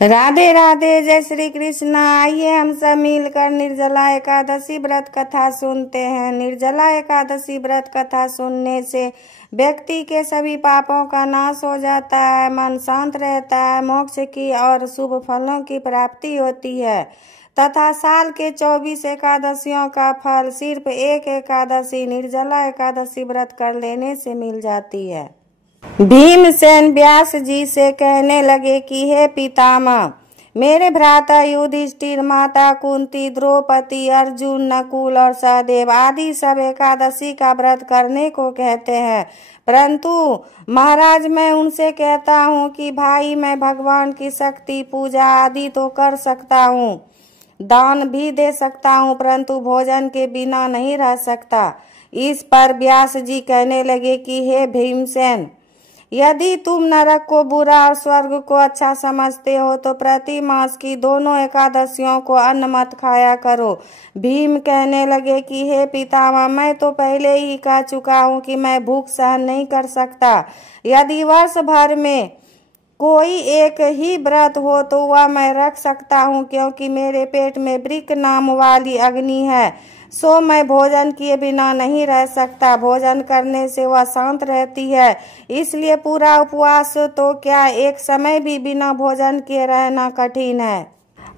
राधे राधे, जय श्री कृष्ण। आइए हम सब मिलकर निर्जला एकादशी व्रत कथा सुनते हैं। निर्जला एकादशी व्रत कथा सुनने से व्यक्ति के सभी पापों का नाश हो जाता है, मन शांत रहता है, मोक्ष की और शुभ फलों की प्राप्ति होती है तथा साल के 24 एकादशियों का फल सिर्फ एक एकादशी निर्जला एकादशी व्रत कर लेने से मिल जाती है। भीमसेन व्यास जी से कहने लगे कि हे पितामह, मेरे भ्राता युधिष्ठिर, माता कुंती, द्रौपदी, अर्जुन, नकुल और सहदेव आदि सब एकादशी का व्रत करने को कहते हैं, परंतु महाराज मैं उनसे कहता हूँ कि भाई मैं भगवान की शक्ति पूजा आदि तो कर सकता हूँ, दान भी दे सकता हूँ, परंतु भोजन के बिना नहीं रह सकता। इस पर व्यास जी कहने लगे कि हे भीमसेन, यदि तुम नरक को बुरा और स्वर्ग को अच्छा समझते हो तो प्रति मास की दोनों एकादशियों को अन्न मत खाया करो। भीम कहने लगे कि हे पितामह, मैं तो पहले ही कह चुका हूँ कि मैं भूख सहन नहीं कर सकता। यदि वर्ष भर में कोई एक ही व्रत हो तो वह मैं रख सकता हूँ, क्योंकि मेरे पेट में वृक नाम वाली अग्नि है, सो मैं भोजन किए बिना नहीं रह सकता। भोजन करने से वह शांत रहती है, इसलिए पूरा उपवास तो क्या एक समय भी बिना भोजन किए रहना कठिन है।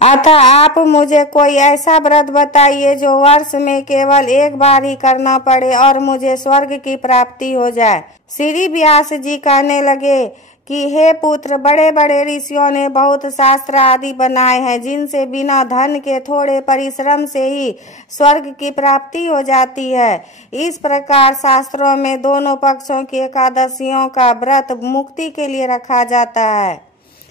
अतः आप मुझे कोई ऐसा व्रत बताइए जो वर्ष में केवल एक बार ही करना पड़े और मुझे स्वर्ग की प्राप्ति हो जाए। श्री व्यास जी कहने लगे कि हे पुत्र, बड़े बड़े ऋषियों ने बहुत शास्त्र आदि बनाए हैं जिनसे बिना धन के थोड़े परिश्रम से ही स्वर्ग की प्राप्ति हो जाती है। इस प्रकार शास्त्रों में दोनों पक्षों की एकादशियों का व्रत मुक्ति के लिए रखा जाता है।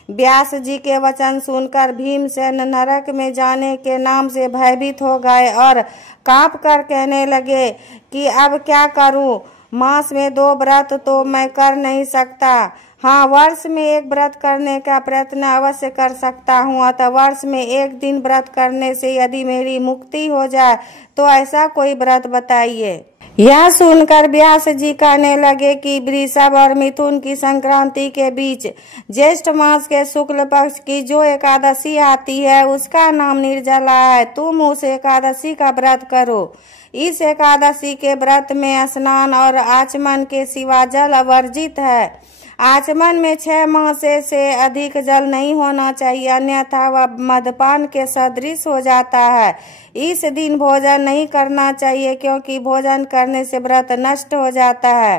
व्यास जी के वचन सुनकर भीमसेन नरक में जाने के नाम से भयभीत हो गए और कांप कर कहने लगे कि अब क्या करूं, मास में 2 व्रत तो मैं कर नहीं सकता, हाँ वर्ष में एक व्रत करने का प्रयत्न अवश्य कर सकता हूँ, अतः वर्ष में एक दिन व्रत करने से यदि मेरी मुक्ति हो जाए तो ऐसा कोई व्रत बताइए। यह सुनकर व्यास जी कहने लगे कि वृषभ और मिथुन की संक्रांति के बीच ज्येष्ठ मास के शुक्ल पक्ष की जो एकादशी आती है उसका नाम निर्जला है, तुम उस एकादशी का व्रत करो। इस एकादशी के व्रत में स्नान और आचमन के सिवा जल अवर्जित है। आचमन में 6 माह से अधिक जल नहीं होना चाहिए, अन्यथा वह मदपान के सदृश हो जाता है। इस दिन भोजन नहीं करना चाहिए, क्योंकि भोजन करने से व्रत नष्ट हो जाता है।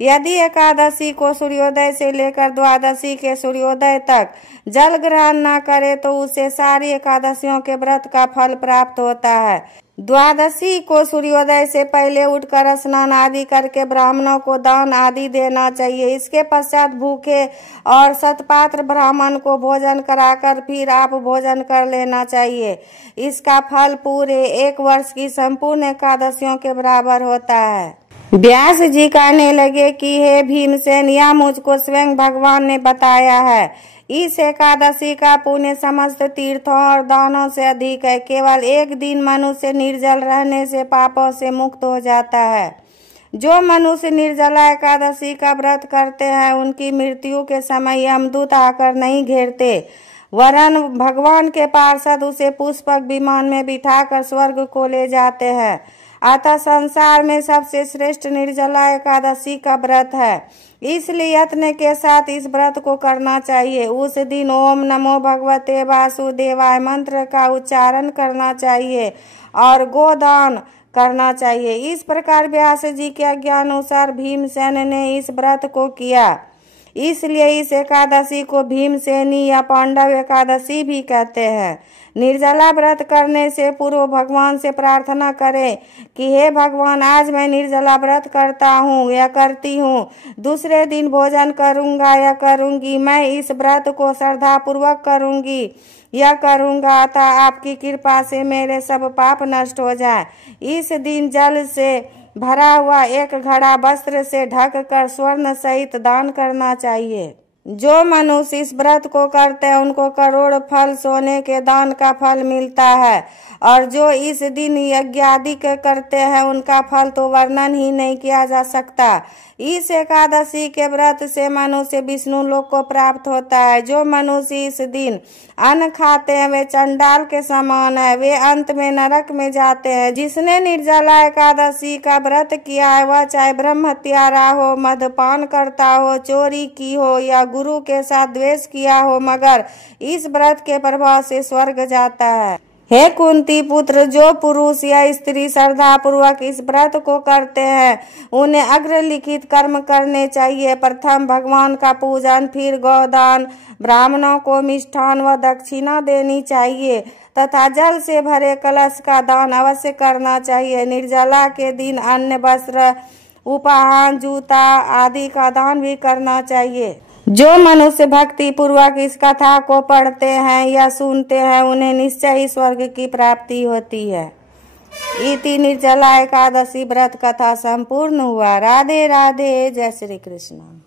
यदि एकादशी को सूर्योदय से लेकर द्वादशी के सूर्योदय तक जल ग्रहण न करे तो उसे सारी एकादशियों के व्रत का फल प्राप्त होता है। द्वादशी को सूर्योदय से पहले उठकर स्नान आदि करके ब्राह्मणों को दान आदि देना चाहिए। इसके पश्चात भूखे और सतपात्र ब्राह्मण को भोजन कराकर फिर आप भोजन कर लेना चाहिए। इसका फल पूरे 1 वर्ष की संपूर्ण एकादशियों के बराबर होता है। व्यास जी कहने लगे कि हे भीमसेन, यह मुझको स्वयं भगवान ने बताया है। इस एकादशी का पुण्य समस्त तीर्थों और दानों से अधिक है। केवल एक दिन मनुष्य निर्जल रहने से पापों से मुक्त हो जाता है। जो मनुष्य निर्जला एकादशी का व्रत करते हैं उनकी मृत्यु के समय यमदूत आकर नहीं घेरते, वरन भगवान के पार्षद उसे पुष्पक विमान में बिठाकर स्वर्ग को ले जाते हैं। अतः संसार में सबसे श्रेष्ठ निर्जला एकादशी का व्रत है, इसलिए यत्न के साथ इस व्रत को करना चाहिए। उस दिन ओम नमो भगवते वासुदेवाय मंत्र का उच्चारण करना चाहिए और गोदान करना चाहिए। इस प्रकार व्यास जी के आज्ञानुसार भीमसेन ने इस व्रत को किया, इसलिए इस एकादशी को भीमसेनी या पांडव एकादशी भी कहते हैं। निर्जला व्रत करने से पूर्व भगवान से प्रार्थना करें कि हे भगवान, आज मैं निर्जला व्रत करता हूँ या करती हूँ, दूसरे दिन भोजन करूँगा या करूँगी, मैं इस व्रत को श्रद्धा पूर्वक करूँगी या करूँगा, अतः आपकी कृपा से मेरे सब पाप नष्ट हो जाए। इस दिन जल से भरा हुआ 1 घड़ा वस्त्र से ढक कर स्वर्ण सहित दान करना चाहिए। जो मनुष्य इस व्रत को करते हैं उनको करोड़ फल सोने के दान का फल मिलता है, और जो इस दिन यज्ञ आदि करते हैं उनका फल तो वर्णन ही नहीं किया जा सकता। इस एकादशी के व्रत से मनुष्य विष्णु लोक को प्राप्त होता है। जो मनुष्य इस दिन अन्न खाते हैं वे चंडाल के समान है, वे अंत में नरक में जाते हैं। जिसने निर्जला एकादशी का व्रत किया है वह चाहे ब्रह्म हत्यारा हो, मदपान करता हो, चोरी की हो या गुरु के साथ द्वेष किया हो, मगर इस व्रत के प्रभाव से स्वर्ग जाता है। हे कुंती पुत्र, जो पुरुष या स्त्री श्रद्धा पूर्वक इस व्रत को करते हैं उन्हें अग्रलिखित कर्म करने चाहिए। प्रथम भगवान का पूजन, फिर गौदान, ब्राह्मणों को मिष्ठान व दक्षिणा देनी चाहिए तथा जल से भरे कलश का दान अवश्य करना चाहिए। निर्जला के दिन अन्न, वस्त्र, उपहार, जूता आदि का दान भी करना चाहिए। जो मनुष्य भक्ति पूर्वक इस कथा को पढ़ते हैं या सुनते हैं उन्हें निश्चय ही स्वर्ग की प्राप्ति होती है। इति निर्जला एकादशी व्रत कथा संपूर्ण हुआ। राधे राधे। जय श्री कृष्ण।